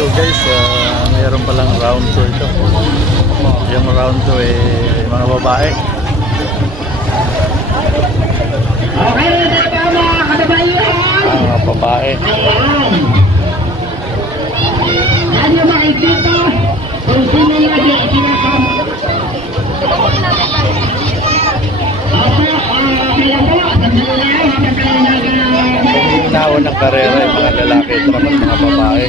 So guys, mayroon palang round 2 ito. Yung round 2 eh mga babae. Okay, tama mga kababayan. Mga babae. Yan yung makikita kung sino yung sinasama. Yung naunang karera yung mga lalaki, ito naman mga babae.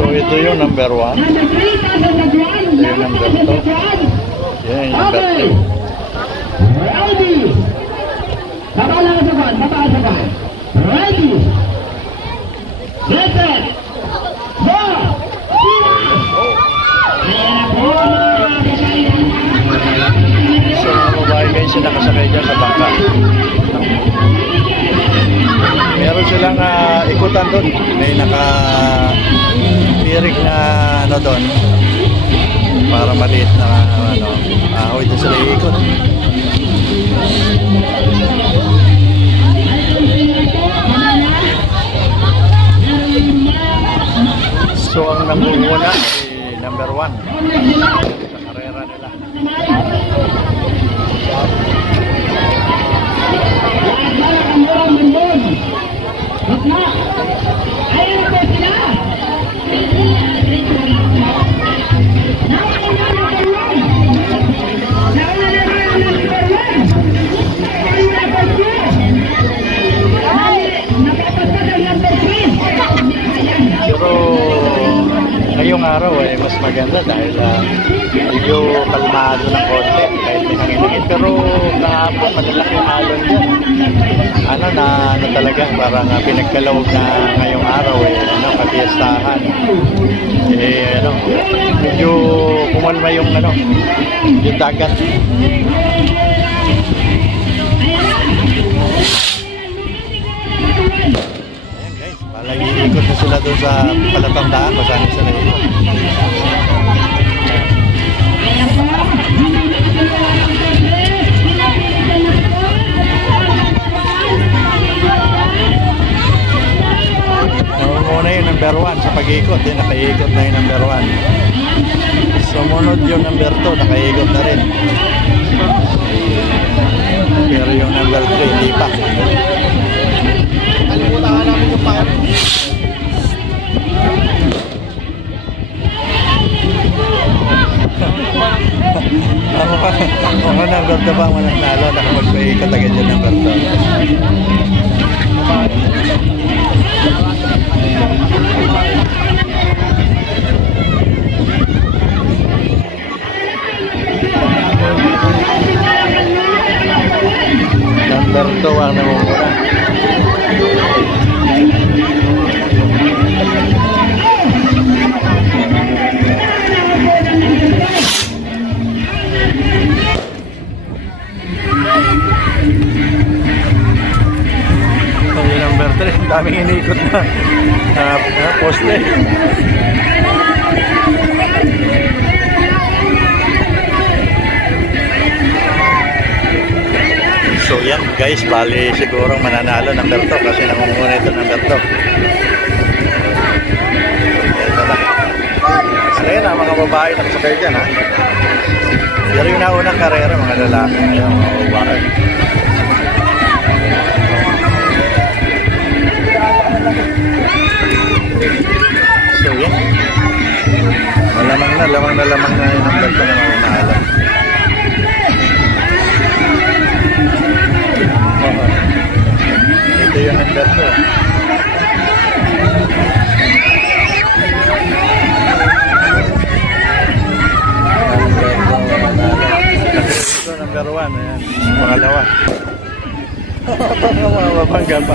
So ito yung number 1. Ito yung number 2. Yan yung number 3. Ready. Baba. Ready. Get it. Go. So mga babae guys yung nakasakay dyan sa bangka. Meron silang ikutan doon. May naka-pirik na ano doon. Para maliit na ano, ahoy doon sila iikot. So ang nangunguna ay number 1 sa karera nila. Ngayong araw ay mas maganda dahil medyo kalmado ng konti kahit may hangin-hangin, pero kahapon malalaki yung alon dyan. Ano talaga parang pinagkalawag na ngayong araw kapiestahan. Medyo kumalma yung yung dagat. Nag-iikot na sila doon sa palatandaan kung saan sila ikot. Nangunguna yung number 1 sa pag-iikot. Naka-iikot na yung number 1. Sumunod yung number 2, naka-iikot na rin. Pero yung number 3 hindi pa. Kalimutan ka namin yung pare. Ako number 2 pa ang mananalo. Nakapagpaikot agad yung number 2. Number 2 ang namumura. Yung number 3, daming iniikot na poste. So yan guys, bali siguro mananalo number 2 kasi nangunguna ito number 2. Ito na. Ano yun mga babae nakasakay dyan Pero yung naunang karera mga lalaki, yung mga babae. So yan. Lamang na yung number 2 na mananalo. Ito yung number 2. Ito number 1 Ayan, pangalawa. Mga mabangga pa.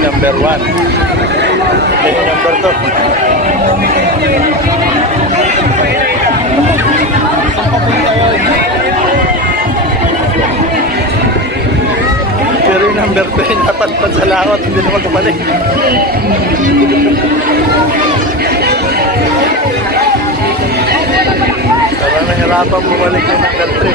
Number 1. Number 2. Pero yung number 3, napadpad sa lakot, hindi na magkabalik. Parang nahirapan bumalik yung number 3.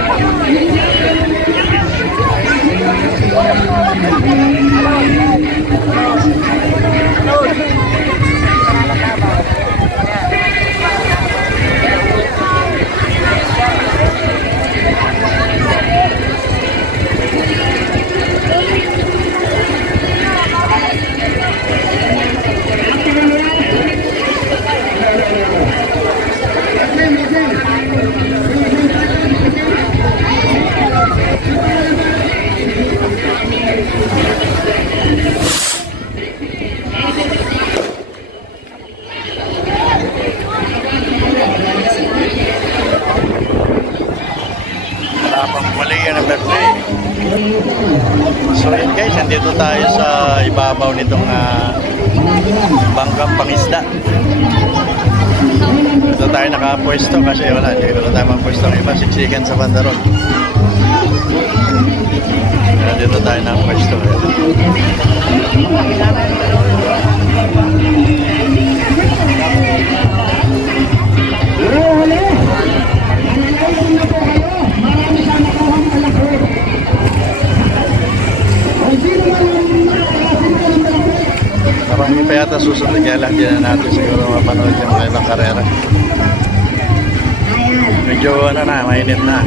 So yun guys, nandito tayo sa ibabaw nitong bangkang pangisda. Dito tayo nakapwesto kasi wala, hindi ko tayo mapwesto ng iba, siksikan sa bandaron. Dito tayo nakapwesto. Marami pa yata susunod, kaya lang din na natin siguro mapanood yung ibang karera. Medyo ano na, mainit na.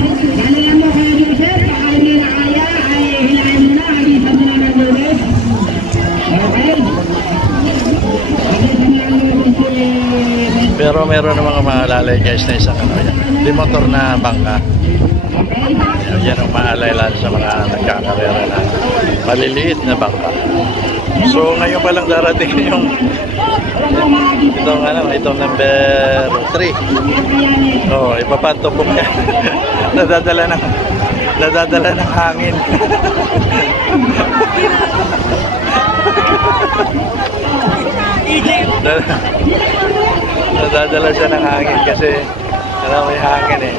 Pero meron ng mga maalalay guys na isang ano yan, di motor na bangka. Yan ang maalay lang sa mga nagkakarera na maliliit na bangka. So ngayon pa lang darating yung itong number 3. Oh, ipapatubok niya. nadadala ng hangin. Nadadala siya ng hangin kasi may hangin eh.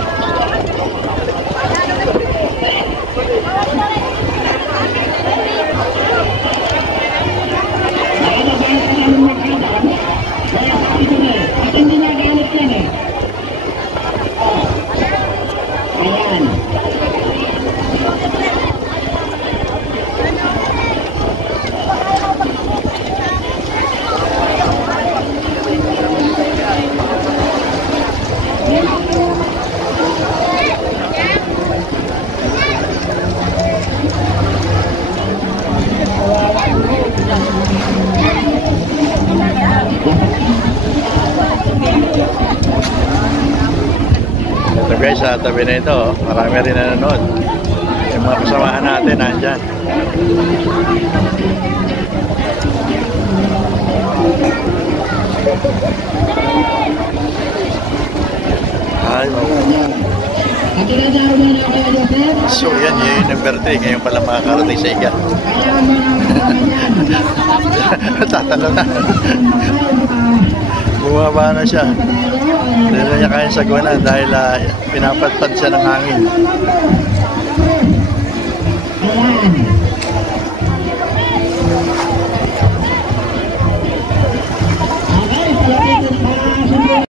Ito guys, sa tabi na ito, marami rin nanonood. Yung mga kasamahan natin, nandyan. Ay, so yan, yung number 3, ngayon pala makakarating sa iga. Tatalo na. Bumaba na siya. Hindi na niya kaya sagwanan dahil pinapadpad siya ng hangin.